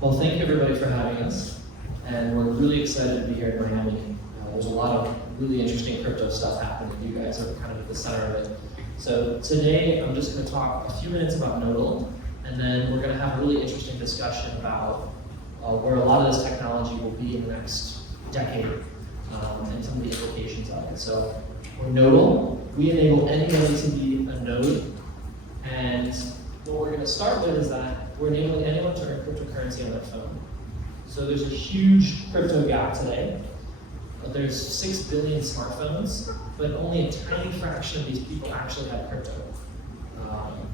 Well, thank you everybody for having us, and we're really excited to be here in Miami. There's a lot of really interesting crypto stuff happening, and you guys are kind of at the center of it. So today, I'm just going to talk a few minutes about Nodle, and then we're going to have a really interesting discussion about where a lot of this technology will be in the next decade, and some of the implications of it. So we're Nodle. We enable anybody to be a node, and what we're going to start with is that we're enabling anyone to earn cryptocurrency on their phone. So there's a huge crypto gap today. There's 6 billion smartphones, but only a tiny fraction of these people actually have crypto.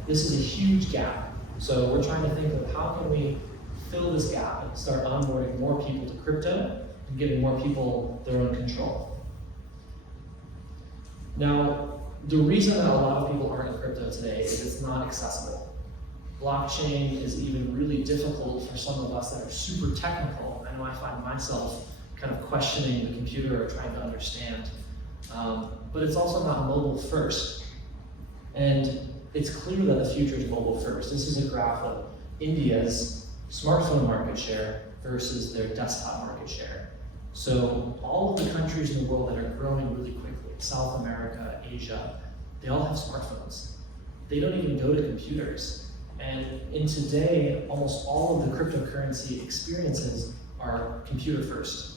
This is a huge gap. So we're trying to think of how can we fill this gap and start onboarding more people to crypto and giving more people their own control. Now, the reason that a lot of people aren't in crypto today is it's not accessible. Blockchain is even really difficult for some of us that are super technical. I know I find myself kind of questioning the computer or trying to understand. But it's also not mobile first. And it's clear that the future is mobile first. This is a graph of India's smartphone market share versus their desktop market share. So all of the countries in the world that are growing really quickly, South America, Asia, they all have smartphones. They don't even go to computers. And in today, almost all of the cryptocurrency experiences are computer first.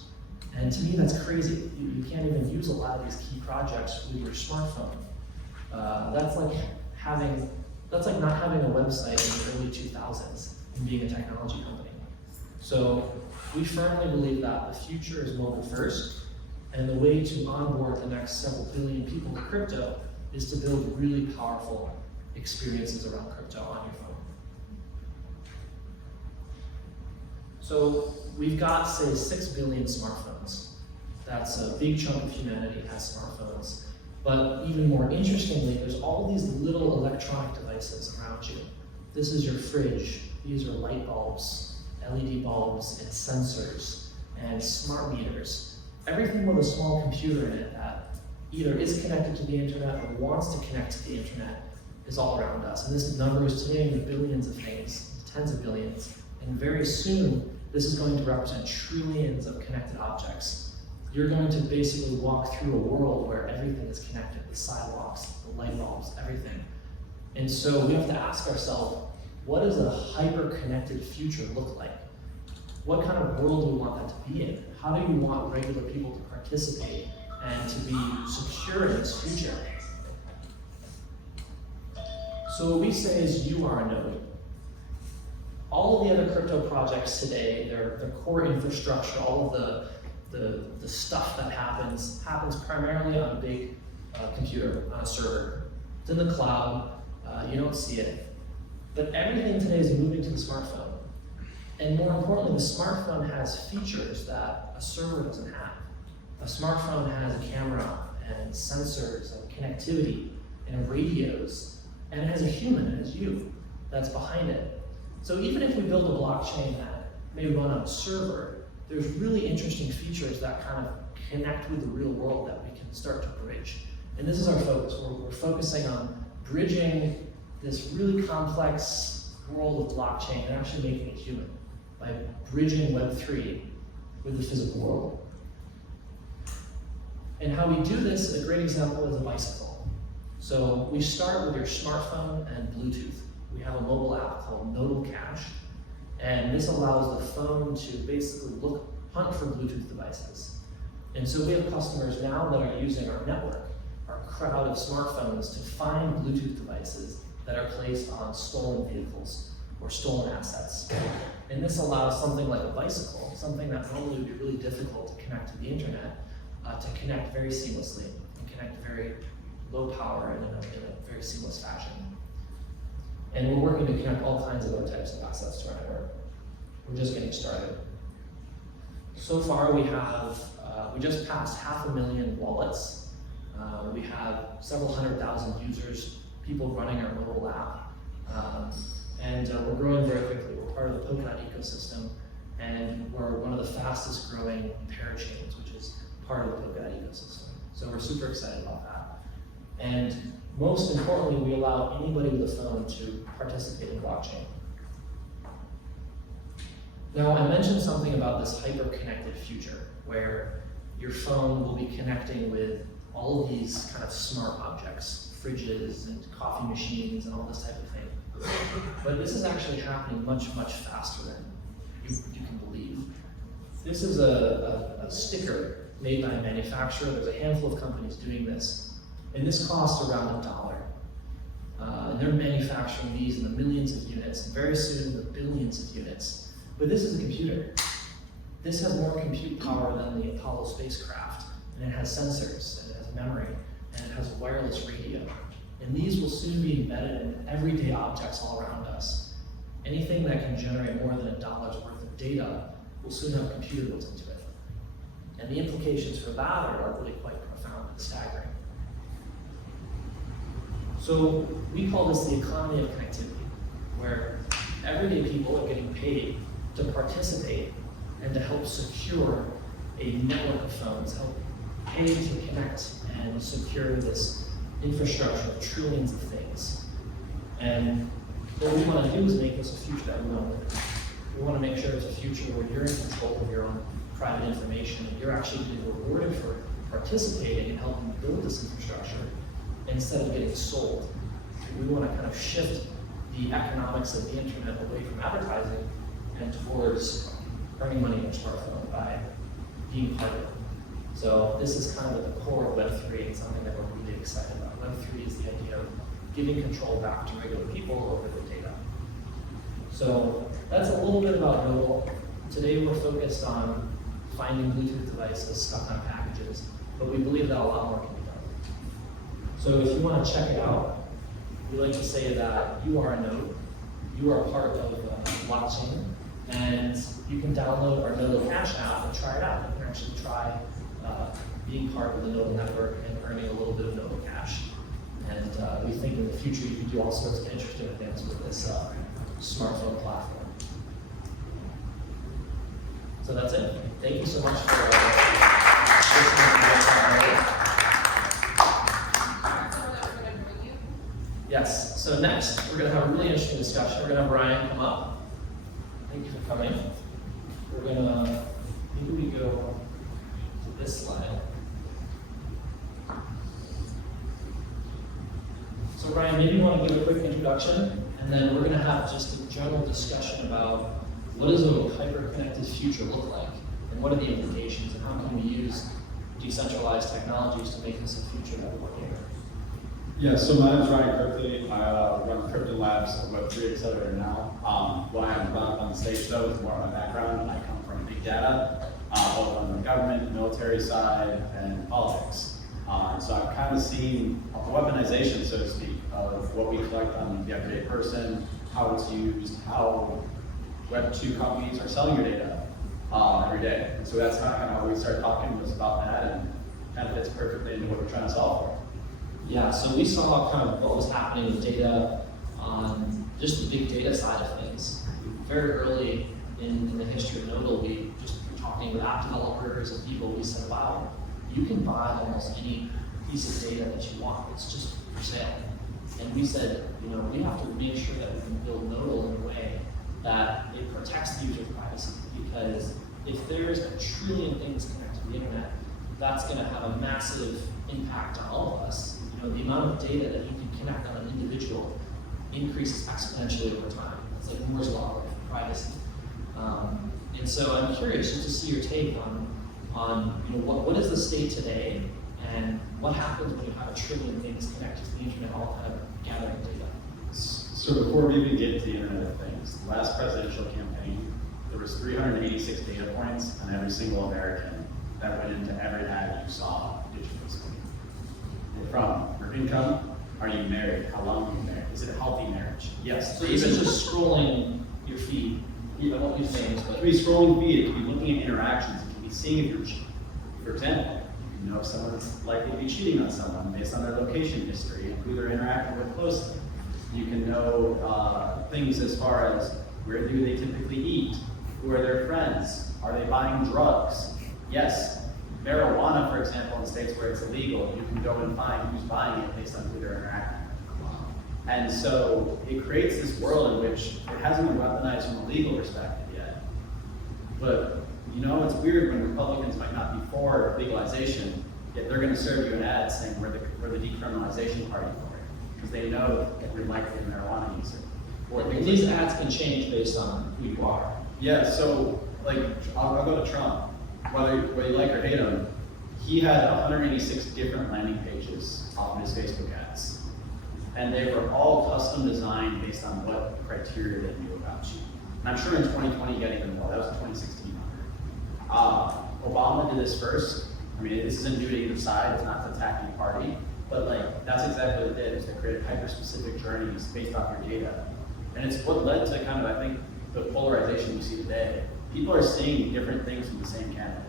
And to me, that's crazy. You can't even use a lot of these key projects with your smartphone. That's like not having a website in the early 2000s and being a technology company. So we firmly believe that the future is mobile first, and the way to onboard the next several billion people to crypto is to build really powerful experiences around crypto on your phone. So we've got, say, 6 billion smartphones. That's a big chunk of humanity has smartphones. But even more interestingly, there's all these little electronic devices around you. This is your fridge. These are light bulbs, LED bulbs, and sensors, and smart meters. Everything with a small computer in it that either is connected to the internet or wants to connect to the internet is all around us. And this number is today in the billions of things, tens of billions. And very soon, this is going to represent trillions of connected objects. You're going to basically walk through a world where everything is connected, the sidewalks, the light bulbs, everything. And so we have to ask ourselves, what does a hyper-connected future look like? What kind of world do we want that to be in? How do you want regular people to participate and to be secure in this future? So what we say is you are a node. All of the other crypto projects today, their core infrastructure, all of the stuff that happens primarily on a big computer, on a server. It's in the cloud, you don't see it. But everything today is moving to the smartphone. And more importantly, the smartphone has features that a server doesn't have. A smartphone has a camera and sensors and connectivity and radios, and it has a human, it has you, that's behind it. So even if we build a blockchain that may run on a server, there's really interesting features that kind of connect with the real world that we can start to bridge. And this is our focus. We're focusing on bridging this really complex world of blockchain and actually making it human by bridging Web3 with the physical world. And how we do this, a great example is a bicycle. So we start with your smartphone and Bluetooth. We have a mobile app called Nodle Cache, and this allows the phone to basically hunt for Bluetooth devices. And so we have customers now that are using our network, our crowd of smartphones, to find Bluetooth devices that are placed on stolen vehicles or stolen assets. And this allows something like a bicycle, something that normally would be really difficult to connect to the internet, to connect very seamlessly and connect very low power and in a very seamless fashion. And we're working to connect all kinds of other types of assets to our network. We're just getting started. So far we just passed 500,000 wallets. We have several 100,000 users, people running our mobile app. And we're growing very quickly. We're part of the Polkadot ecosystem, and we're one of the fastest growing parachains, which is part of the Polkadot ecosystem. So we're super excited about that. And most importantly, we allow anybody with a phone to participate in blockchain. Now, I mentioned something about this hyper-connected future, where your phone will be connecting with all of these kind of smart objects, fridges and coffee machines and all this type of thing. But this is actually happening much, much faster than you can believe. This is a sticker made by a manufacturer. There's a handful of companies doing this, and this costs around $1. And they're manufacturing these in the millions of units, and very soon the billions of units. But this is a computer. This has more compute power than the Apollo spacecraft, and it has sensors, and it has memory, and it has wireless radio. And these will soon be embedded in everyday objects all around us. Anything that can generate more than $1 worth of data will soon have a computer built into it. And the implications for that are really quite profound and staggering. So we call this the economy of connectivity, where everyday people are getting paid to participate and to help secure a network of phones, help pay to connect and secure this infrastructure of trillions of things. And what we want to do is make this a future that we want to live in. We want to make sure it's a future where you're in control of your own private information, and you're actually being rewarded for participating and helping build this infrastructure instead of getting sold. We want to kind of shift the economics of the internet away from advertising and towards earning money on your smartphone by being part of it. So this is kind of at the core of Web3 and something that we're really excited about. Web3 is the idea of giving control back to regular people over the data. So that's a little bit about Nodle. Today we're focused on finding Bluetooth devices stuck on packages, but we believe that a lot more can be done. So if you want to check it out, we like to say that you are a node, you are part of the blockchain, and you can download our Nodle Cash app and try it out. You can actually try being part of the Nodle network and earning a little bit of Nodle Cash. And we think in the future you can do all sorts of interesting things with this smartphone platform. So that's it. Thank you so much for listening to Yes, so next we're going to have a really interesting discussion. We're going to have Brian come up. Thank you for coming. We're going to, maybe we go to this slide. So Brian, maybe you want to give a quick introduction, and then we're going to have just a general discussion about what does a hyper-connected future look like, and what are the implications, and how can we use decentralized technologies to make this a future that we're working with. Yeah, so my name is Ryan Kirkley. I run Crypto Labs, a Web3 accelerator now. Why I'm brought up on stage though is more of my background. I come from big data, both on the government, military side, and politics. So I've kind of seen a weaponization, so to speak, of what we collect on the everyday person, how it's used, how Web2 companies are selling your data every day. And so that's kind of how we started talking was about that, and kind of fits perfectly into what we're trying to solve for. Yeah, so we saw kind of what was happening with data on just the big data side of things. Very early in the history of Nodle, we just were talking with app developers and people, we said, wow, you can buy almost any piece of data that you want. It's just for sale. And we said, you know, we have to make sure that we can build Nodle in a way that it protects the user's privacy. Because if there's a trillion things connected to the internet, that's going to have a massive impact on all of us. You know, the amount of data that you can connect on an individual increases exponentially over time. It's like Moore's law of privacy. And so I'm curious just to see your take on you know, what is the state today, and what happens when you have a trillion things connected to the internet all kind of gathering data. So before we even get to the Internet of Things, the last presidential campaign, there was 386 data points on every single American that went into every ad you saw digitally. From your income, are you married? How long are you married? Is it a healthy marriage? Yes. So this is just scrolling your feed. I won't use names, but it could be scrolling feed, it could be looking at interactions, it could be seeing if you're cheating. For example, you can know if someone's likely to be cheating on someone based on their location history and who they're interacting with closely. You can know things as far as where do they typically eat, who are their friends, are they buying drugs? Yes. Marijuana, for example, in states where it's illegal, you can go and find who's buying it based on who they're interacting with. And so it creates this world in which it hasn't been weaponized from a legal perspective yet, But you know, it's weird when Republicans might not be for legalization, yet they're going to serve you an ad saying we're the decriminalization party for it, because they know that you're likely a marijuana user. And these ads can change based on who you are. Yeah, so like I'll go to Trump, whether you like or hate him, he had 186 different landing pages on his Facebook ads. And they were all custom designed based on what criteria they knew about you. And I'm sure in 2020 you got even more, that was 2016. Obama did this first. I mean, this isn't new to either side, it's not to attack any party, but like, that's exactly what it did, is they created hyper-specific journeys based off your data. And it's what led to kind of, I think, the polarization we see today. People are seeing different things from the same candidate.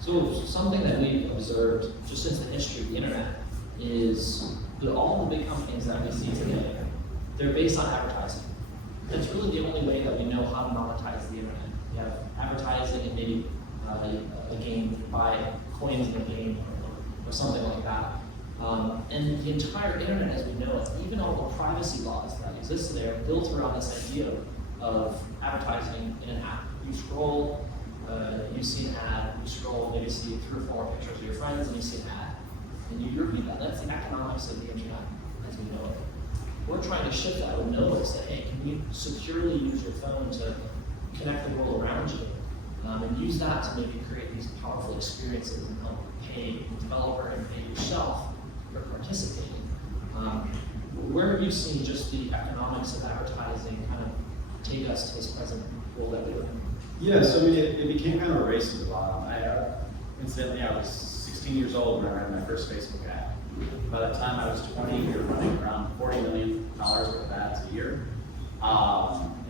So something that we've observed just since the history of the internet is that all the big companies that we see today, they're based on advertising. That's really the only way that we know how to monetize the internet. You have advertising and maybe a game, buy coins in a game or something like that. And the entire internet as we know it, even all the privacy laws that exist there, are built around this idea of advertising in an app. You scroll, you see an ad, you scroll, maybe see 3 or 4 pictures of your friends, and you see an ad. And you repeat that. That's the economics of the internet as we know it. We're trying to shift that with Nodle and say, hey, can you securely use your phone to connect the world around you? And use that to maybe create these powerful experiences and help pay the developer and pay yourself for participating. Where have you seen just the economics of advertising kind of take us to this present world that we live in? Yeah, so I mean, it became kind of a race to the bottom. Incidentally, I was 16 years old when I ran my first Facebook ad. By the time I was 20, we were running around $40 million worth of ads a year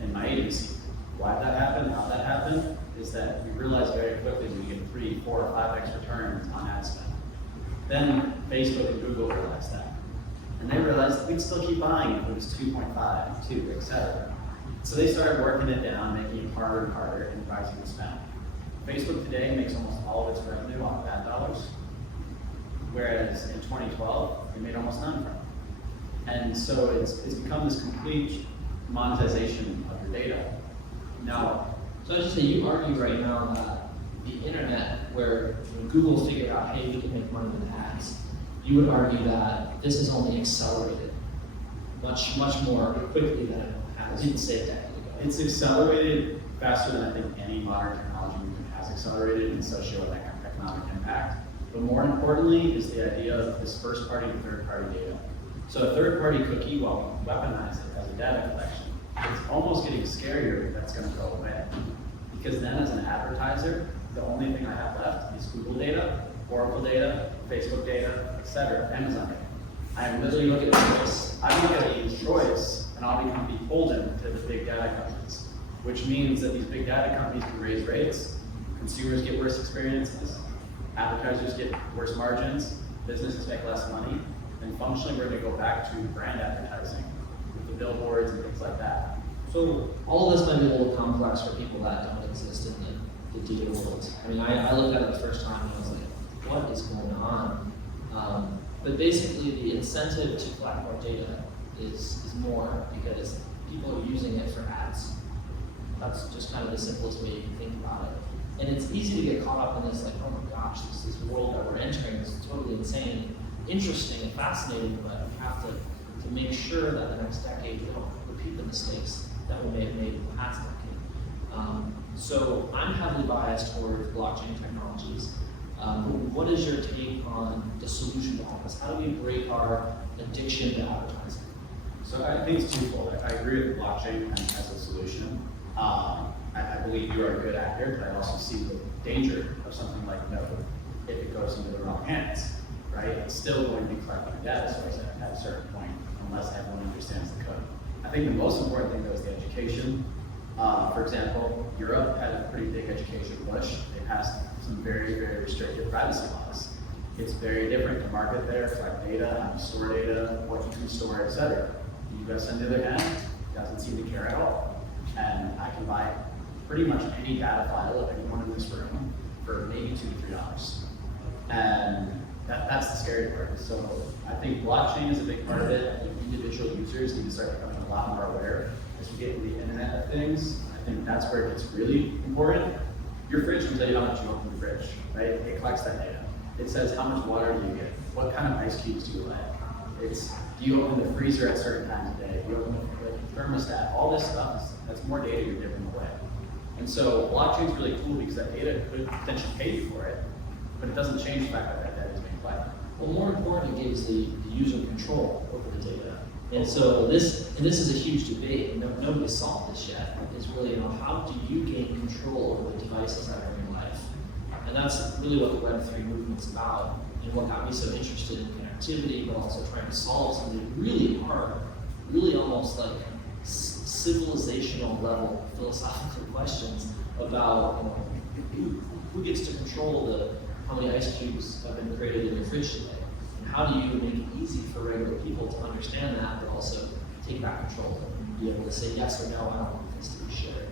in my agency. Why that happened, how that happened, is that we realized very quickly we get 3, 4, or 5x returns on ad spend. Then Facebook and Google realized that. And they realized we'd still keep buying if it was 2.5, 2, etc. So they started working it down, making it harder and harder, and rising the spend. Facebook today makes almost all of its revenue off ad dollars, whereas in 2012, they made almost none from it. And so it's become this complete monetization of your data. Now, so I just say you argue right now that the internet, where Google figured out, hey, we can make money with ads, you would argue that this has only accelerated much more quickly than it has, you didn't say a decade ago. It's accelerated faster than I think any modern technology movement has accelerated in socioeconomic impact. But more importantly is the idea of this first party and third party data. So a third party cookie, while we weaponize it as a data collection, it's almost getting scarier that that's going to go away. Because then as an advertiser, the only thing I have left is Google data, Oracle data, Facebook data, etc., Amazon data. I am literally looking at choice. I'm going to use choice, and I'll become beholden to the big data companies, which means that these big data companies can raise rates, consumers get worse experiences, advertisers get worse margins, businesses make less money, and functionally we're going to go back to brand advertising with the billboards and things like that. So all of this might be a little complex for people that don't exist in the digital world. I mean, I looked at it the first time and I was like, what is going on? But basically the incentive to collect more data is more because people are using it for ads. That's just kind of the simplest way you can think about it. And it's easy to get caught up in this, like, oh my gosh, this world that we're entering is totally insane, interesting and fascinating, but we have to make sure that the next decade we don't repeat the mistakes that we may have made in the past decade. So I'm heavily biased towards blockchain technologies. What is your take on the solution to all this? How do we break our addiction to advertising? So I think it's twofold. I agree with blockchain as a solution. I believe you are a good actor, but I also see the danger of something like Nodle if it goes into the wrong hands, right? It's still going to be collecting data source at a certain point, unless everyone understands the code. I think the most important thing though is the education. For example, Europe had a pretty big education push. They passed some very, very restrictive privacy laws. It's very different to market there, collect data, how to store data, what you can store, etc. The US, on the other hand, doesn't seem to care at all. And I can buy pretty much any data file of anyone in this room for maybe $2 to $3. And that's the scary part. So I think blockchain is a big part of it. I think individual users need to start becoming a lot more aware as we get into the Internet of Things. I I think that's where it gets really important. Your fridge can tell you how much you open the fridge, right? It collects that data. It says how much water do you get? What kind of ice cubes do you let? It's, do you open the freezer at certain times of day? Do you open the thermostat? All this stuff, that's more data you're giving away. And so blockchain is really cool because that data could potentially pay you for it, but it doesn't change the fact that that data is being collected. Well, more important, it gives the user control over the data. And so this is a huge debate, and nobody's solved this yet, is really, how do you gain control over the devices that are in your life? And that's really what the Web3 movement's about, and what got me so interested in connectivity, but also trying to solve some of the really hard, really almost like civilizational level philosophical questions about who gets to control how many ice cubes have been created in your fridge today. How do you make it easy for regular people to understand that, but also take back control and be able to say yes or no, I don't want this to be shared?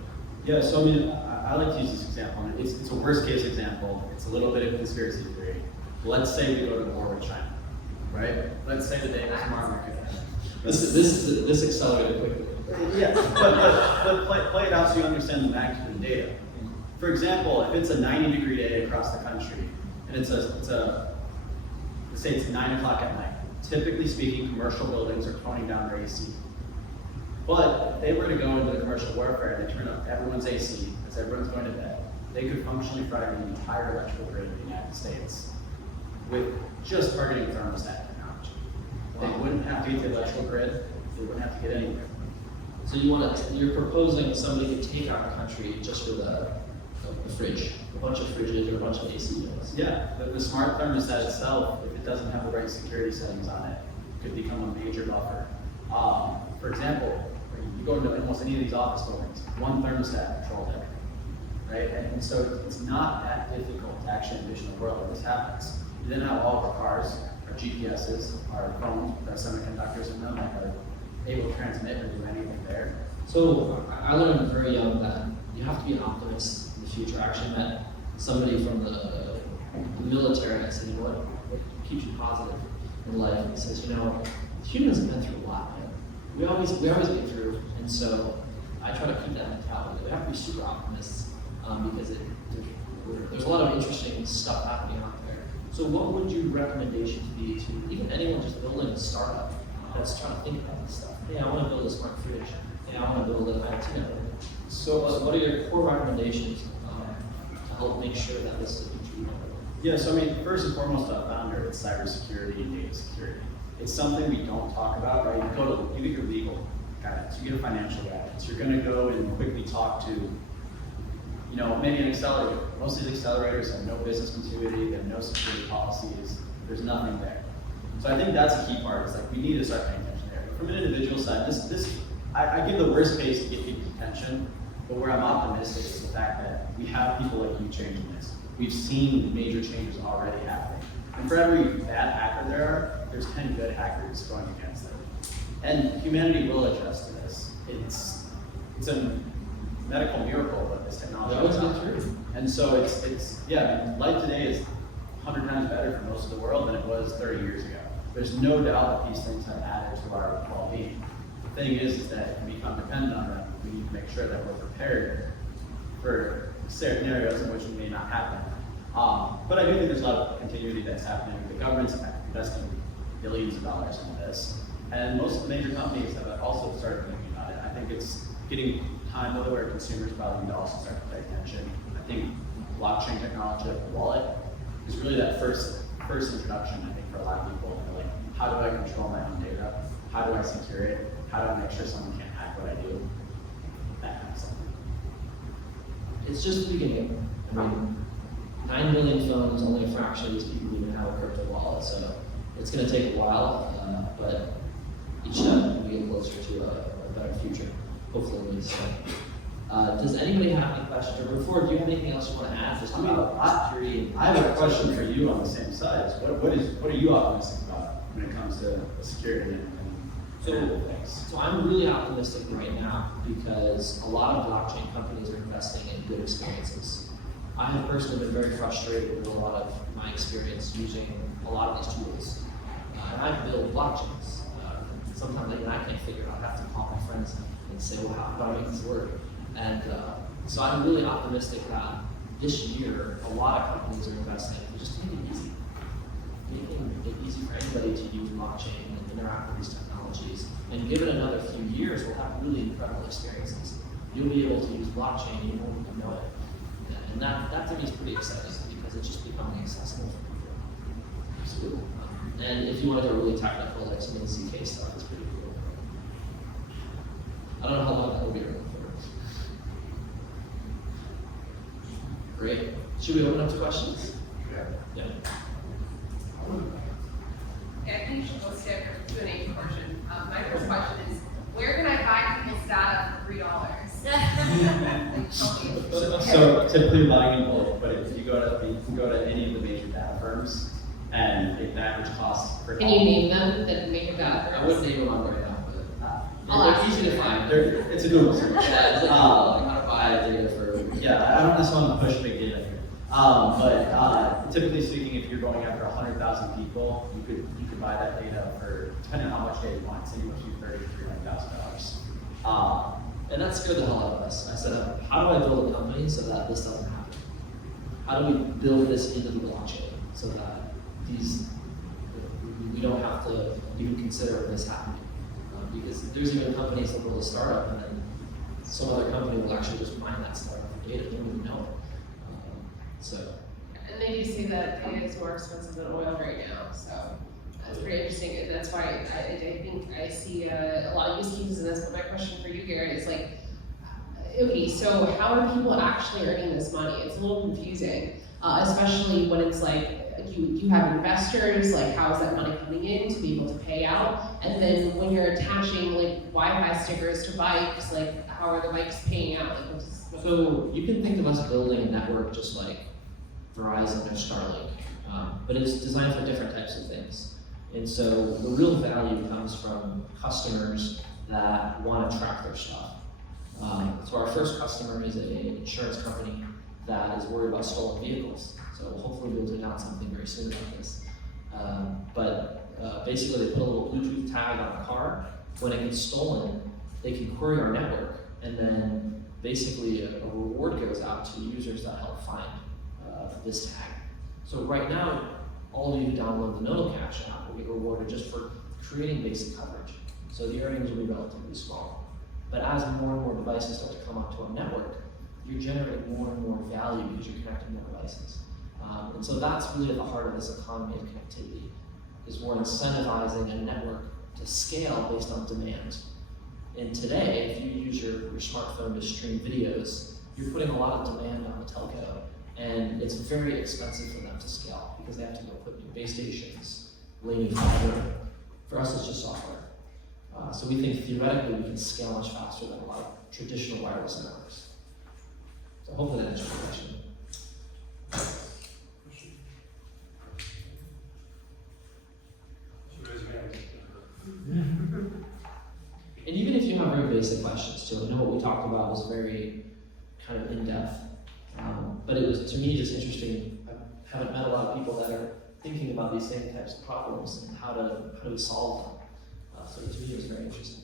Yeah, so I mean, I like to use this example. It's a worst case example. It's a little bit of conspiracy theory. Let's say we go to war with China, right? Let's say the day was tomorrow. This accelerated quickly. Yeah, but play it out so you understand the magnitude of the data. For example, if it's a 90-degree day across the country, and let's say it's 9 o'clock at night. Typically speaking, commercial buildings are toning down their AC. But if they were to go into the commercial warfare and they turn up everyone's AC as everyone's going to bed, they could functionally fry the entire electrical grid of the United States with just targeting thermostat technology. They wouldn't have to get the electrical grid, they wouldn't have to get anywhere. So you're proposing somebody could take our country just with a fridge, a bunch of fridges or a bunch of AC units. Yeah, the smart thermostat itself, if it doesn't have the right security settings on it, could become a major buffer. For example, you go into almost any of these office buildings, one thermostat controls everything, right? And so it's not that difficult to actually envision a world where this happens. You then have all of our cars, our GPSs, our phones with our semiconductors in them that are able to transmit or do anything there. So I learned very young that you have to be an optimist in the future. I actually met somebody from the military, and I said, what keeps you positive in life? And he says, humans have been through a lot, man. We always get through, and so I try to keep that mentality. We have to be super optimists because there's a lot of interesting stuff happening out there. So what would your recommendations be to even anyone just building a startup that's trying to think about this stuff? Hey, I want to build a smart fridge. Hey, I want to build an IoT network. So what are your core recommendations to help make sure that this is a future network? Yeah, so I mean, first and foremost, to a founder, it's cybersecurity and data security. It's something we don't talk about, right? You get your legal guidance, you get a financial guidance. You're going to go and quickly talk to, maybe an accelerator. Most of these accelerators have no business continuity, they have no security policies. There's nothing there. So I think that's a key part. It's like we need to start paying attention there. But from an individual side, I give the worst case to get people's attention, but where I'm optimistic is the fact that we have people like you changing this. We've seen major changes already happening. And for every bad hacker there's 10 good hackers going against them. And humanity will adjust to this. It's a medical miracle that this technology is out there. And so life today is 100 times better for most of the world than it was 30 years ago. There's no doubt that these things have added to our well-being. The thing is that if we become dependent on them, we need to make sure that we're prepared for scenarios in which it may not happen. But I do think there's a lot of continuity that's happening. The government's investing billions of dollars into this. And most of the major companies have also started thinking about it. I think it's getting time though where consumers probably need to also start to pay attention. I think blockchain technology like the wallet is really that first introduction, I think, for a lot of people. Like, how do I control my own data? How do I secure it? How do I make sure someone can't hack what I do? That kind of stuff. It's just the beginning. 9 billion phones, only a fraction of these people even have a crypto wallet, so it's going to take a while, but each step we get closer to a better future, hopefully. Does anybody have any questions? Or before, do you have anything else you want to add just about security? I have a question for you on the same side. What are you optimistic about when it comes to security and things? So I'm really optimistic right now because a lot of blockchain companies are investing in good experiences. I have personally been very frustrated with a lot of my experience using a lot of these tools. And I build blockchains. Sometimes I can't figure it out. I have to call my friends and say, well, how do I make this work? And so I'm really optimistic that this year, a lot of companies are investing in just making it easy. Making it easy for anybody to use blockchain and interact with these technologies. And given another few years, we'll have really incredible experiences. You'll be able to use blockchain even when you know it. And that to me is pretty exciting because it's just becoming accessible for people. Absolutely. And if you want to get really technical, like some of the ZK stuff is pretty cool. I don't know how long that will be around for. Great. Should we open up to questions? Yeah. Yeah, I think you should go skip the Q&A portion. My first question is, where can I buy people's data for $3? So typically buying in bulk, but if you can go to any of the major data firms, and the average cost per Can you name them that make a data? I wouldn't name them on right now, I'll but ask they're easy to you. find. It's a Google search. Yeah, it's like, how to buy data for. Yeah, I don't necessarily want to push big data here. But typically speaking, if you're going after 100,000 people, you could buy that data for, depending on how much data you want, say you want to $30,000 to $300,000. And that scared the hell out of us. I said, how do I build a company so that this doesn't happen? How do we build this into the blockchain so that we don't have to even consider this happening? Because there's even companies that build a startup and then some other company will actually just mine that startup for data, they don't even know it. And they do say that data is more expensive than oil right now, so that's pretty interesting. And that's why I think I see a lot of use cases in this. But my question for you, Garrett, is like, okay, so how are people actually earning this money? It's a little confusing, especially when it's like you have investors, like how is that money coming in to be able to pay out? And then when you're attaching like Wi-Fi stickers to bikes, like how are the bikes paying out? Like, So you can think of us building a network just like Verizon or Starlink, but it's designed for different types of things. And so the real value comes from customers that want to track their stuff. So our first customer is an insurance company that is worried about stolen vehicles. So hopefully we'll do announce something very soon about this. Basically they put a little Bluetooth tag on a car. When it gets stolen, they can query our network, and then basically a reward goes out to users that help find this tag. So right now, all of you who download the Nodle Cash app will get rewarded just for creating basic coverage. So the earnings will be relatively small. But as more and more devices start to come onto our network, you're generating more and more value because you're connecting more devices. And so that's really at the heart of this economy of connectivity, is we're incentivizing a network to scale based on demand. And today, if you use your smartphone to stream videos, you're putting a lot of demand on the telco, and it's very expensive for them to scale because they have to go put new base stations, lay new fiber. For us, it's just software. So we think theoretically we can scale much faster than a lot of traditional wireless networks. So hopefully that answers your question. And even if you have very basic questions too, I know what we talked about was very kind of in-depth, but it was, to me, just interesting. I haven't met a lot of people that are thinking about these same types of problems and how do we solve them. So to me, it was very interesting.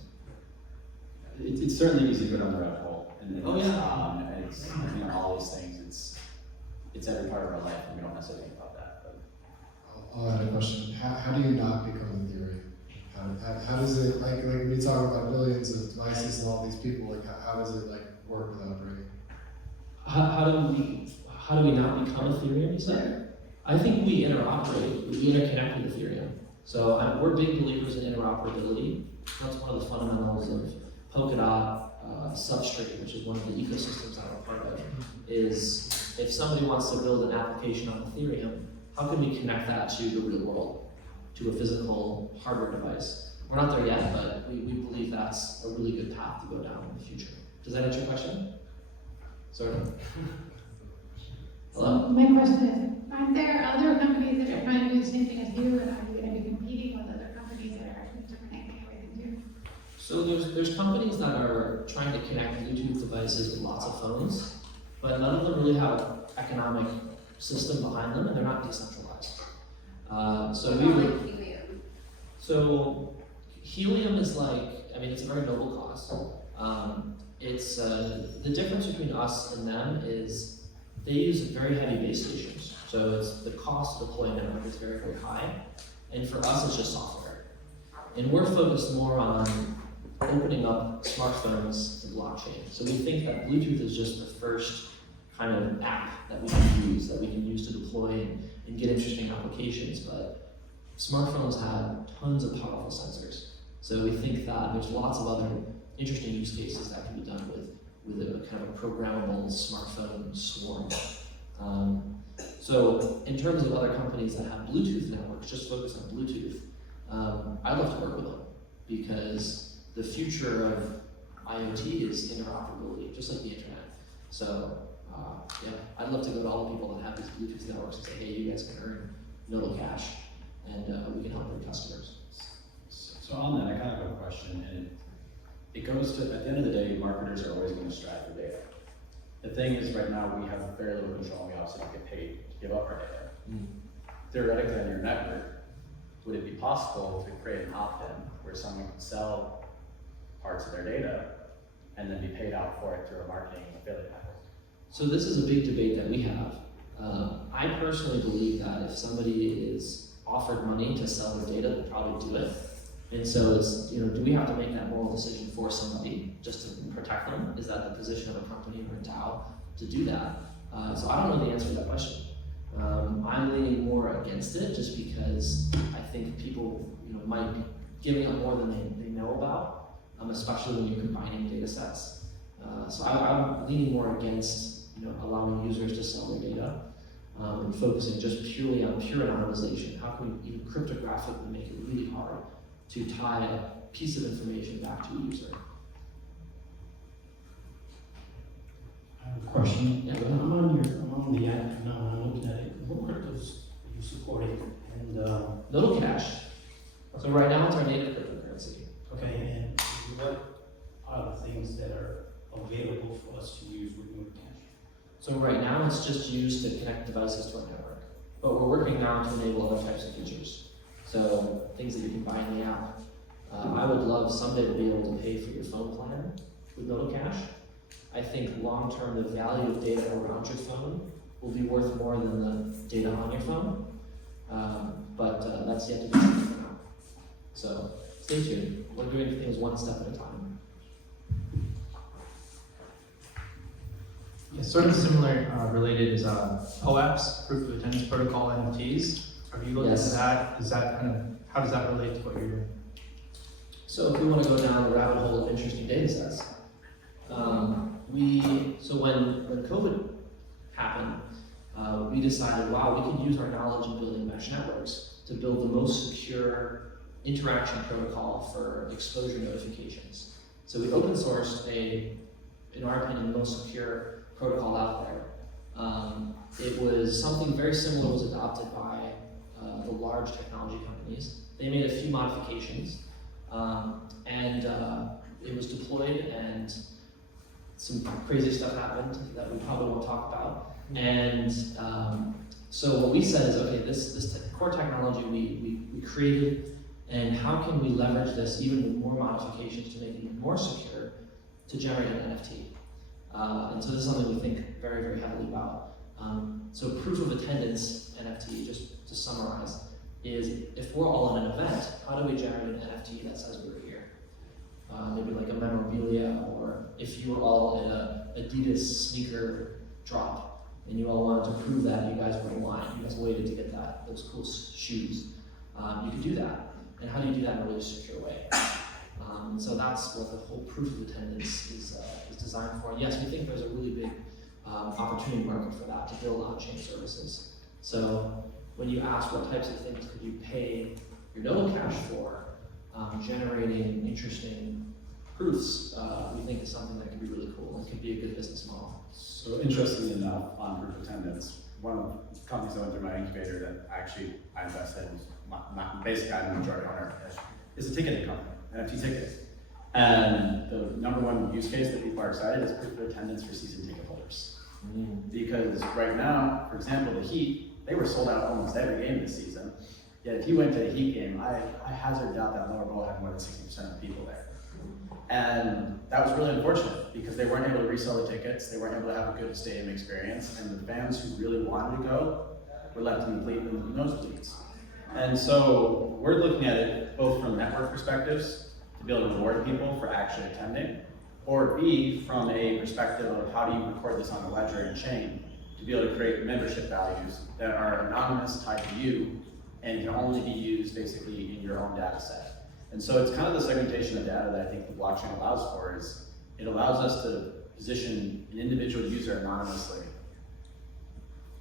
It's certainly easy to go down the rabbit hole. And Oh, yeah. It's, all these things, it's every part of our life, and we don't necessarily think about that. But. I'll add a question. How do you not become Ethereum? How does it, like when you talk about billions of devices and all these people, like how does it like work without breaking? How do we not become Ethereum, you said? I think we interoperate, we interconnect with Ethereum. So we're big believers in interoperability. That's one of the fundamentals of Polkadot Substrate, which is one of the ecosystems I'm a part of, is if somebody wants to build an application on Ethereum, how can we connect that to the real world, to a physical hardware device? We're not there yet, but we believe that's a really good path to go down in the future. Does that answer your question? Sort of. Hello? My question is, aren't there other companies that are trying to do the same thing as you, and are you going to be competing with other companies that are interconnecting everything too? So there's companies that are trying to connect Bluetooth devices with lots of phones, but none of them really have an economic system behind them, and they're not decentralized. So Helium is like, I mean, it's a very noble cause. it's the difference between us and them is they use very heavy base stations. So it's the cost to deploy a network is very, very high. And for us, it's just software. And we're focused more on opening up smartphones to blockchain. So we think that Bluetooth is just the first kind of app that we can use to deploy and get interesting applications. But smartphones have tons of powerful sensors. So we think that there's lots of other interesting use cases that can be done with a kind of a programmable smartphone swarm. So in terms of other companies that have Bluetooth networks, just focus on Bluetooth, I'd love to work with them because the future of IoT is interoperability, just like the internet. So yeah, I'd love to go to all the people that have these Bluetooth networks and say, hey, you guys can earn Nodle Cash, and we can help your customers. So on that, I kind of have a question, and it goes to, at the end of the day, marketers are always going to strive for data. The thing is, right now, we have very little control, and we obviously don't get paid to give up our data. Theoretically, on your network, would it be possible to create an opt-in where someone could sell parts of their data and then be paid out for it through a marketing affiliate network? So this is a big debate that we have. I personally believe that if somebody is offered money to sell their data, they'll probably do it. And so it's, do we have to make that moral decision for somebody just to protect them? Is that the position of a company or a DAO to do that? So I don't know the answer to that question. I'm leaning more against it just because I think people might be giving up more than they know about, especially when you're combining data sets. So I'm leaning more against allowing users to sell their data and focusing just purely on pure anonymization. How can we even cryptographically make it really hard to tie a piece of information back to a user? I have a question. Yeah, go ahead. I'm on the app now, and I'm looking at it. What cryptos are you supporting? And, Nodle Cash. So right now it's our native cryptocurrency. okay, and what are the things that are available for us to use with Nodle Cash? So right now it's just used to connect devices to our network. But we're working now to enable other types of features. So things that you can buy in the app. I would love someday to be able to pay for your phone plan with Nodle Cash. I think long term the value of data around your phone will be worth more than the data on your phone. But that's yet to be seen for now. So stay tuned. We're doing things one step at a time. Yeah, sort of similar, related is POAPs, Proof of Attendance Protocol, NFTs. Have you looked Yes. into that? Is that how does that relate to what you're doing? So if we want to go down the rabbit hole of interesting data sets, so when COVID happened, we decided, wow, we can use our knowledge in building mesh networks to build the most secure interaction protocol for exposure notifications. So we open sourced in our opinion, the most secure protocol out there. It was something very similar was adopted by the large technology companies. They made a few modifications, and it was deployed, and some crazy stuff happened that we probably won't talk about. And so what we said is, okay, this core technology we created, and how can we leverage this even with more modifications to make it even more secure to generate an NFT? And so this is something we think very, very heavily about. So proof of attendance NFT, just to summarize, is if we're all in an event, how do we generate an NFT that says we're here? Maybe like a memorabilia, or if you were all in a Adidas sneaker drop and you all wanted to prove that you guys were in line, you guys waited to get those cool shoes, you could do that. And how do you do that in a really secure way? So that's what the whole proof of attendance is designed for. Yes, we think there's a really big opportunity market for that to build on-chain services. So when you ask what types of things could you pay your Nodle Cash for, generating interesting proofs, we think is something that can be really cool and can be a good business model. So interestingly enough, on proof of attendance, one of the companies that went through my incubator that actually I invested in, basically I'm the majority owner, is a ticketing company, NFT tickets. And the number one use case that people are excited is proof of attendance for season ticket holders. Because right now, for example, the Heat, they were sold out almost every game this season. Yet if you went to a Heat game, I hazard doubt that lower bowl had more than 60% of the people there. And that was really unfortunate because they weren't able to resell the tickets, they weren't able to have a good stadium experience, and the fans who really wanted to go were left in the nosebleeds. And so we're looking at it both from network perspectives to be able to reward people for actually attending, or B, from a perspective of how do you record this on the ledger and chain to be able to create membership values that are anonymous, tied to you, and can only be used basically in your own data set. And so it's kind of the segmentation of data that I think the blockchain allows for. Is it allows us to position an individual user anonymously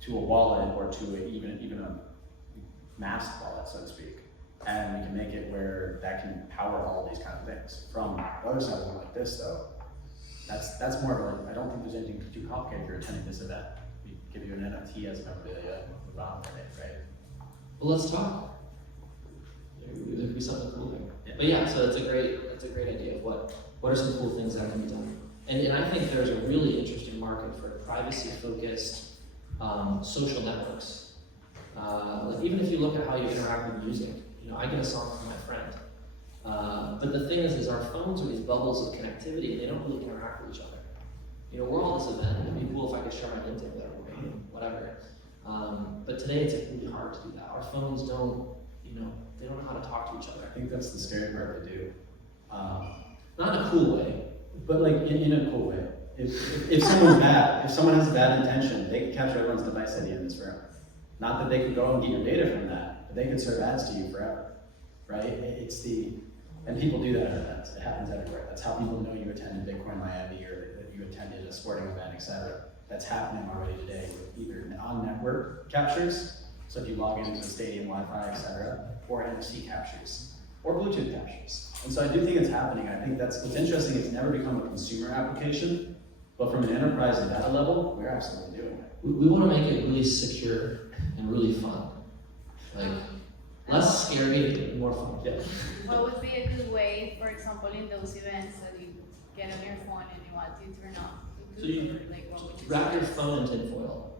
to a wallet or to even a masked wallet, so to speak. And we can make it where that can power all these kind of things. From the other side of it like this though, that's more of a, I don't think there's anything too complicated if you're attending this event. We give you an NFT as a memorabilia, move on with it, right? Well, let's talk. There could be something cool there. Yeah. But yeah, so it's a great idea of what are some cool things that can be done. And I think there's a really interesting market for privacy-focused social networks. Like even if you look at how you interact with music, you know, I get a song from my friend. But the thing is our phones are these bubbles of connectivity and they don't really interact with each other. You know, we're all at this event, it'd be cool if I could share my LinkedIn with everybody, whatever. But today it's like really hard to do that. Our phones don't, you know, they don't know how to talk to each other. I think that's the scary part to do. Not in a cool way. But like in a cool way. If someone's bad, if someone has a bad intention, they can capture everyone's device ID in this room. Not that they could go and get your data from that, but they could serve ads to you forever, right? And people do that at events. It happens everywhere. That's how people know you attended Bitcoin Miami or that you attended a sporting event, etc. That's happening already today with either on-network captures, so if you log into the stadium Wi-Fi, etc., or NFC captures, or Bluetooth captures. And so I do think it's happening. I think that's what's interesting. It's never become a consumer application, but from an enterprise and data level, we're absolutely doing it. We want to make it really secure and really fun. Like, less scary, more fun. Yeah. What would be a good way, for example, in those events that you get on your phone and you want to turn off? So you like, what would you wrap your phone in tinfoil.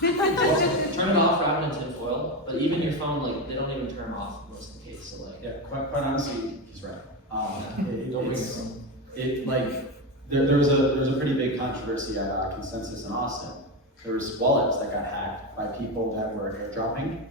Turn it off, wrap it in tinfoil. But even your phone, like, they don't even turn off in most of the case. So like, Yeah, quite honestly, he's right. don't bring your phone. There was a pretty big controversy at Consensus in Austin. There was wallets that got hacked by people that were airdropping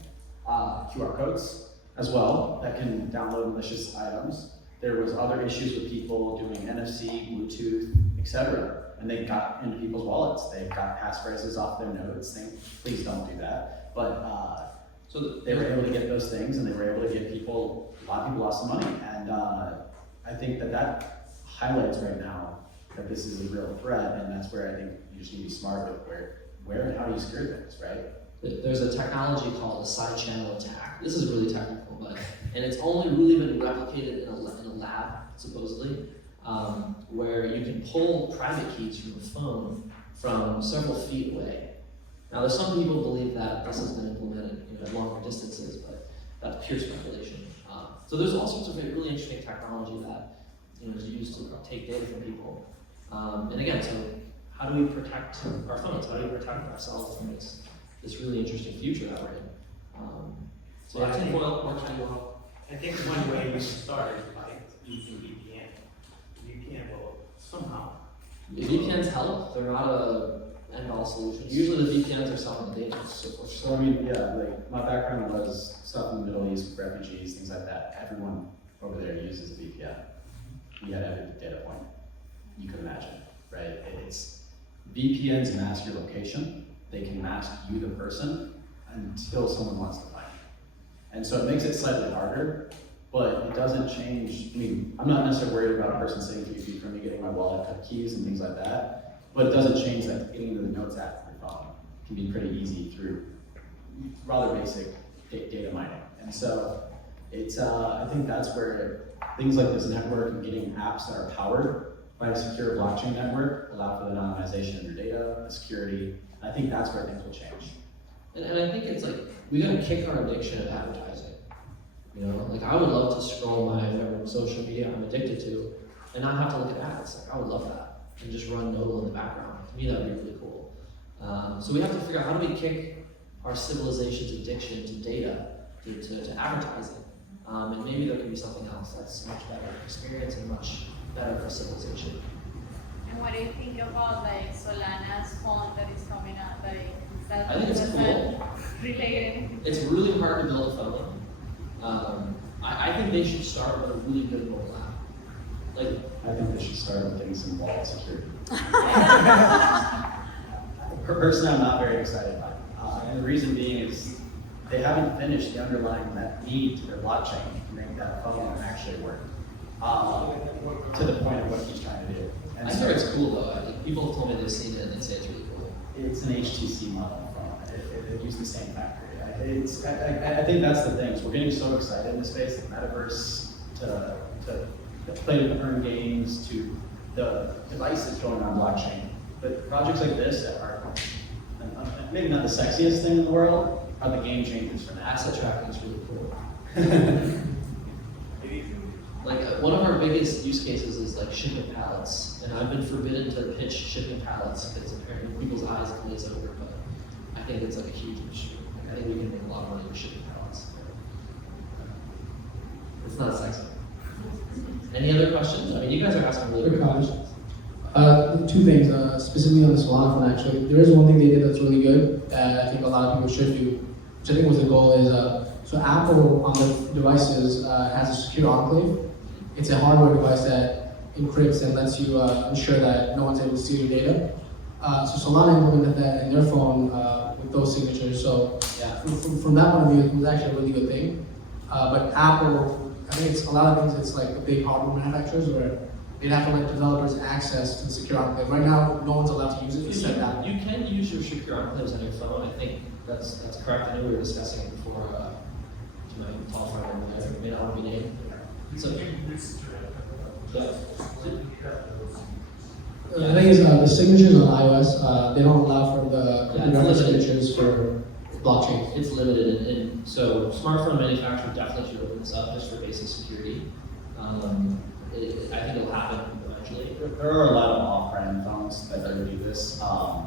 QR codes as well that can download malicious items. There was other issues with people doing NFC, Bluetooth, etc. And they got into people's wallets. They got passphrases off their notes saying, please don't do that. But so they were able to get those things and they were able to get people, a lot of people lost some money. And I think that highlights right now that this is a real threat, and that's where I think you just need to be smart with where and how do you secure things, right? There's a technology called a side channel attack. This is really technical, and it's only really been replicated in a lab, supposedly, where you can pull private keys from a phone from several feet away. Now, there's some people who believe that this has been implemented at longer distances, but that's pure speculation. So there's all sorts of really interesting technology that is used to take data from people. And again, so how do we protect our phones? How do we protect ourselves from this really interesting future that we're in? So Well, I think- tinfoil works really well. I think one way we can start is by using VPN. VPN will somehow. VPNs help. They're not a end-all solution. Usually the VPNs are selling data. So I mean, yeah, like my background was stuff in the Middle East, refugees, things like that. Everyone over there uses a VPN. We had every data point you could imagine, right? VPNs mask your location. They can mask you, the person, until someone wants to find you. And so it makes it slightly harder, but it doesn't change. I mean, I'm not necessarily worried about a person sitting 3 feet from me getting my wallet keys and things like that, but it doesn't change that getting into the Notes app from your phone can be pretty easy through rather basic data mining. And so it's, I think that's where things like this network and getting apps that are powered by a secure blockchain network allow for the anonymization of your data, the security. I think that's where things will change. And I think it's like, we gotta kick our addiction of advertising. Like I would love to scroll my whatever social media I'm addicted to and not have to look at ads. Like I would love that. And just run Nodle in the background. To me, that would be really cool. So we have to figure out how do we kick our civilization's addiction to data, to advertising. And maybe there can be something else that's much better experience and much better for civilization. And what do you think about like Solana's fund that is coming out? Like, is that I think it's does cool. that related? It's really hard to build a phone. I think they should start with a really good mobile app. Like, I think they should start with getting some wallet security. Personally, I'm not very excited about it. And the reason being is they haven't finished the underlying need to their blockchain to make that phone actually work. To the point of what he's trying to do. And I so think it's cool though. I think people have told me they've seen it and they say it's really cool. it's an HTC model phone. It used the same factory. I think that's the thing. Is we're getting so excited in this space, the metaverse, to play to earn games, to the devices going on blockchain. But projects like this that are maybe not the sexiest thing in the world are the game changers for that. Asset tracking is really cool. Like one of our biggest use cases is like shipping pallets, and I've been forbidden to pitch shipping pallets because apparently people's eyes glaze over. But I think it's like a huge industry. Like, I think we can make a lot of money with shipping pallets. It's not sexy. Any other questions? I mean, you guys are asking really good questions. Two things, specifically on the Solana fund actually. There is one thing they did that's really good that I think a lot of people should do, which I think was the goal is, so Apple on the devices has a secure enclave. It's a hardware device that encrypts and lets you ensure that no one's able to steal your data. So Solana implemented that in their phone with those signatures. So yeah, from that point of view, it was actually a really good thing. But Apple, I think it's a lot of things. It's like the big hardware manufacturers where they'd have to let developers access to the secure enclave. Right now, no one's allowed to use it except Apple. You can use your secure enclaves on your phone. I think that's correct. I know we were discussing it before. To my tall friend over there, may not want to be named. So, yeah. The thing is, the signatures on iOS, they don't allow for the Yeah, it's cryptographic limited. signatures for blockchain. It's limited, and so smartphone manufacturers definitely should open this up just for basic security. I think it'll happen eventually. There are a lot of off-brand phones that already do this. I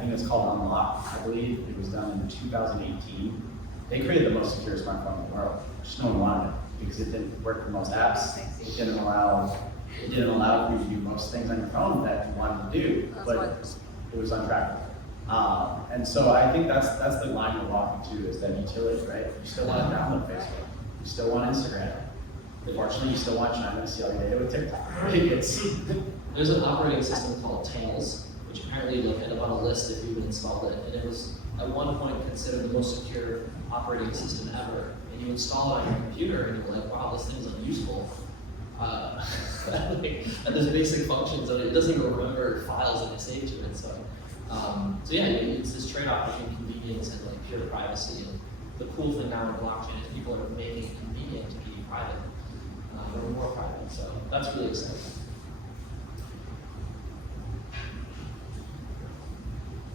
think it's called Unlock, I believe. It was done in 2018. They created the most secure smartphone in the world. Just no one wanted it because it didn't work for most apps. It didn't allow you to do most things on your phone that you wanted to do, but it was untrackable. And so I think that's the line we're walking to is that utility, right? You still want to download Facebook. You still want Instagram. Unfortunately, you still want China to see all your data with TikTok. There's an operating system called Tails, which apparently like ended up on a list if you would install it, and it was at one point considered the most secure operating system ever. And you install it on your computer, and you're like, wow, this thing's unusable. And there's basic functions of it. It doesn't even remember files that you saved to it. So yeah, it's this trade-off between convenience and like pure privacy. And the cool thing now in blockchain is people are making it convenient to be private, or more private. So that's really exciting.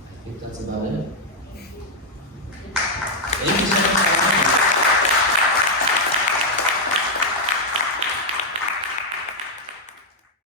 I think that's about it.